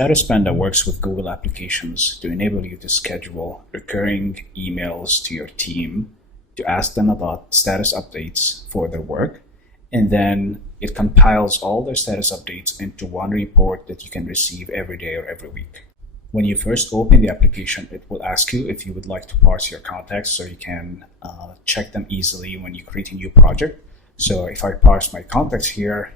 StatusPanda works with Google applications to enable you to schedule recurring emails to your team to ask them about status updates for their work. And then it compiles all their status updates into one report that you can receive every day or every week. When you first open the application, it will ask you if you would like to parse your contacts so you can check them easily when you create a new project. So if I parse my contacts here,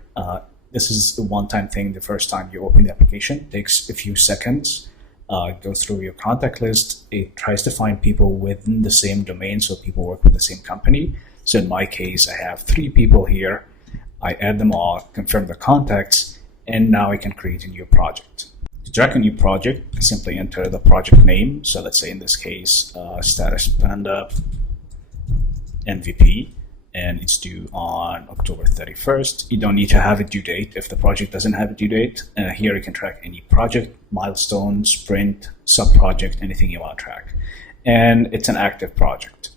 this is a one-time thing. The first time you open the application, it takes a few seconds, go through your contact list. It tries to find people within the same domain, so people work with the same company. So in my case, I have 3 people here. I add them all, confirm the contacts, and now I can create a new project. To track a new project, simply enter the project name. So let's say in this case, StatusPanda MVP, and it's due on October 31st. You don't need to have a due date if the project doesn't have a due date. Here you can track any project, milestone, sprint, sub-project, anything you want to track. And it's an active project.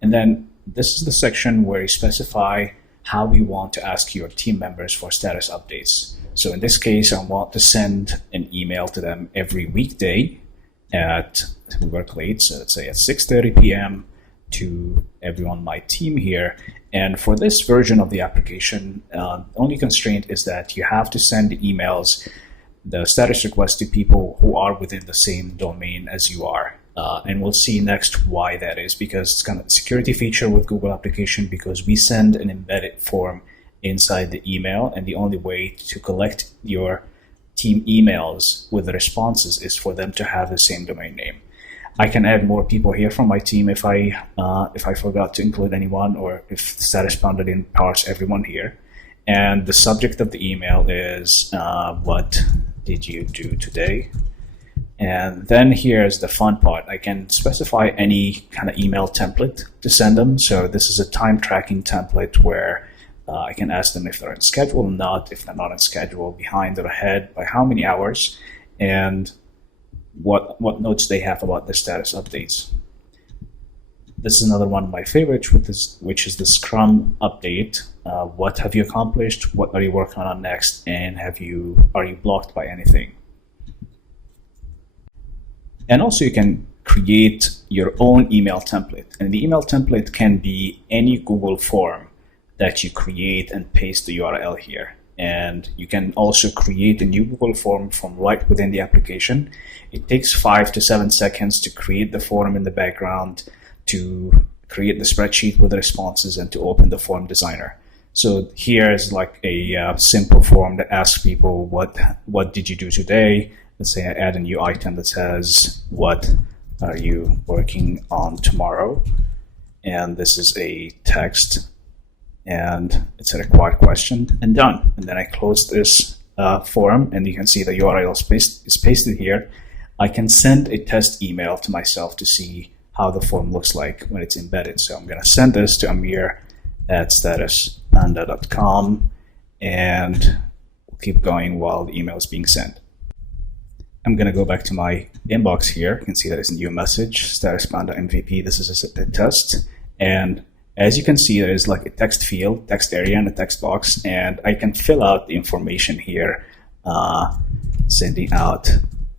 And then this is the section where you specify how you want to ask your team members for status updates. So in this case, I want to send an email to them every weekday we work late, so let's say at 6:30 p.m. to everyone on my team here. And for this version of the application, the only constraint is that you have to send emails, the status requests to people who are within the same domain as you are. And we'll see next why that is, because it's kind of a security feature with Google application, because we send an embedded form inside the email, and the only way to collect your team emails with the responses is for them to have the same domain name. I can add more people here from my team if I forgot to include anyone, or if StatusPanda didn't parse everyone here. And the subject of the email is what did you do today? And then here's the fun part. I can specify any kind of email template to send them. So this is a time tracking template where I can ask them if they're on schedule or not, if they're not on schedule, behind or ahead, by how many hours, and what notes they have about the status updates. This is another one of my favorites, which is the Scrum update. What have you accomplished? What are you working on next? And are you blocked by anything? And also you can create your own email template. And the email template can be any Google form that you create and paste the URL here. And you can also create a new Google form from right within the application. It takes 5 to 7 seconds to create the form in the background, to create the spreadsheet with the responses, and to open the form designer. So here is like a simple form that asks people, what did you do today? Let's say I add a new item that says, what are you working on tomorrow? And this is a text, and it's a required question, and done. And then I close this form, and you can see the URL is pasted here. I can send a test email to myself to see how the form looks like when it's embedded. So I'm going to send this to Amir at StatusPanda.com, and we'll keep going while the email is being sent. I'm going to go back to my inbox here. You can see there's a new message, StatusPanda MVP. This is a test. And as you can see, there is like a text field, text area, and a text box. And I can fill out the information here, sending out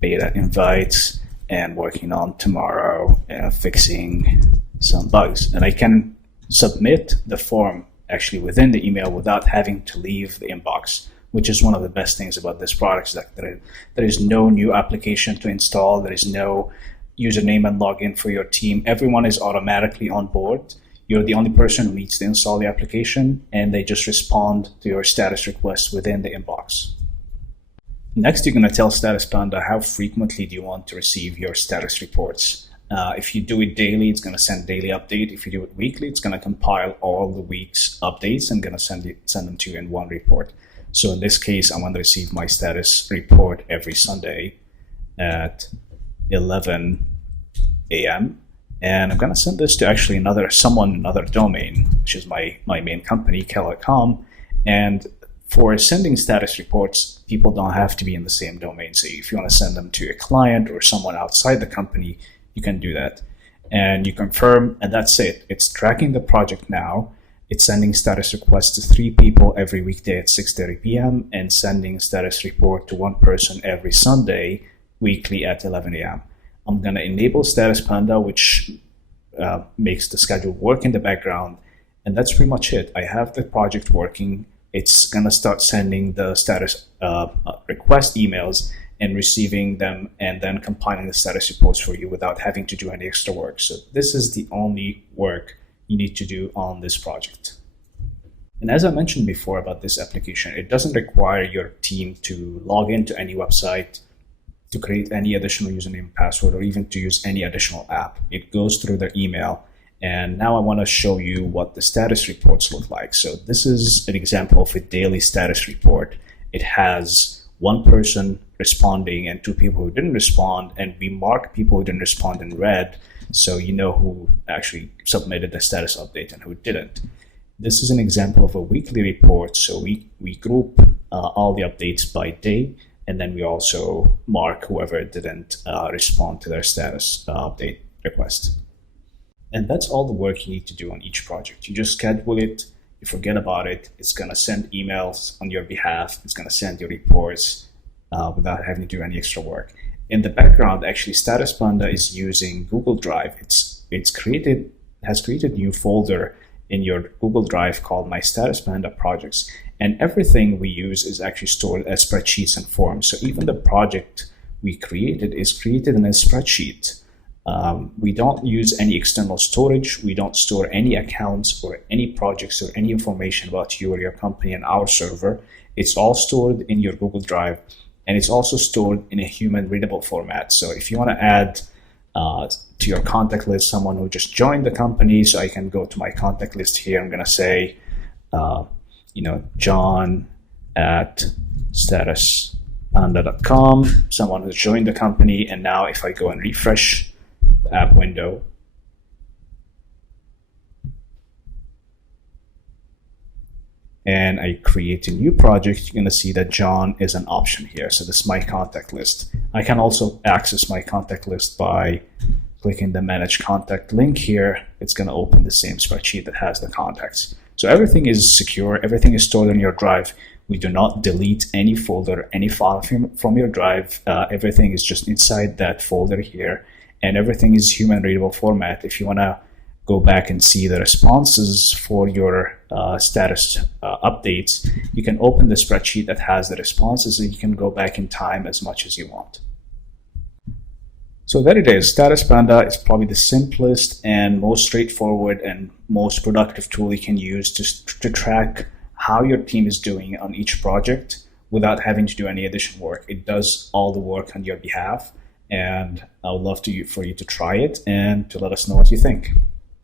beta invites and working on tomorrow, fixing some bugs. And I can submit the form actually within the email without having to leave the inbox, which is one of the best things about this product, is that there is no new application to install. There is no username and login for your team. Everyone is automatically on board. You're the only person who needs to install the application, and they just respond to your status request within the inbox. Next, you're going to tell StatusPanda how frequently do you want to receive your status reports. If you do it daily, it's going to send daily update. If you do it weekly, it's going to compile all the week's updates and going to send them to you in one report. So in this case, I want to receive my status report every Sunday at 11 a.m. And I'm going to send this to actually another domain, which is my main company, Cal.com. And for sending status reports, people don't have to be in the same domain. So if you want to send them to a client or someone outside the company, you can do that. And you confirm, and that's it. It's tracking the project now. It's sending status requests to 3 people every weekday at 6:30 p.m. and sending status report to 1 person every Sunday weekly at 11 a.m. I'm going to enable StatusPanda, which makes the schedule work in the background. And that's pretty much it. I have the project working. It's going to start sending the status request emails and receiving them, and then compiling the status reports for you without having to do any extra work. So this is the only work you need to do on this project. And as I mentioned before about this application, it doesn't require your team to log into any website, to create any additional username and password, or even to use any additional app. It goes through their email. And now I want to show you what the status reports look like. So this is an example of a daily status report. It has 1 person responding and 2 people who didn't respond, and we mark people who didn't respond in red, so you know who actually submitted the status update and who didn't. This is an example of a weekly report. So we group all the updates by day, and then we also mark whoever didn't respond to their status update request. And that's all the work you need to do on each project. You just schedule it, you forget about it, it's gonna send emails on your behalf, it's gonna send your reports without having to do any extra work. In the background, actually, StatusPanda is using Google Drive. Has created a new folder in your Google Drive called My StatusPanda Projects. And everything we use is actually stored as spreadsheets and forms. So even the project we created is created in a spreadsheet. We don't use any external storage. We don't store any accounts or any projects or any information about you or your company in our server. It's all stored in your Google Drive, and it's also stored in a human readable format. So if you want to add to your contact list someone who just joined the company, so I can go to my contact list here. I'm going to say, John at StatusPanda.com, someone who's joined the company. And now if I go and refresh the app window, and I create a new project, you're going to see that John is an option here. So this is my contact list. I can also access my contact list by clicking the Manage Contact link here. It's going to open the same spreadsheet that has the contacts. So everything is secure. Everything is stored in your drive. We do not delete any folder, any file from your drive. Everything is just inside that folder here. And everything is human readable format. If you want to go back and see the responses for your status updates, you can open the spreadsheet that has the responses, and you can go back in time as much as you want. So there it is. StatusPanda is probably the simplest and most straightforward and most productive tool you can use to track how your team is doing on each project without having to do any additional work. It does all the work on your behalf, and I would love for you to try it and to let us know what you think.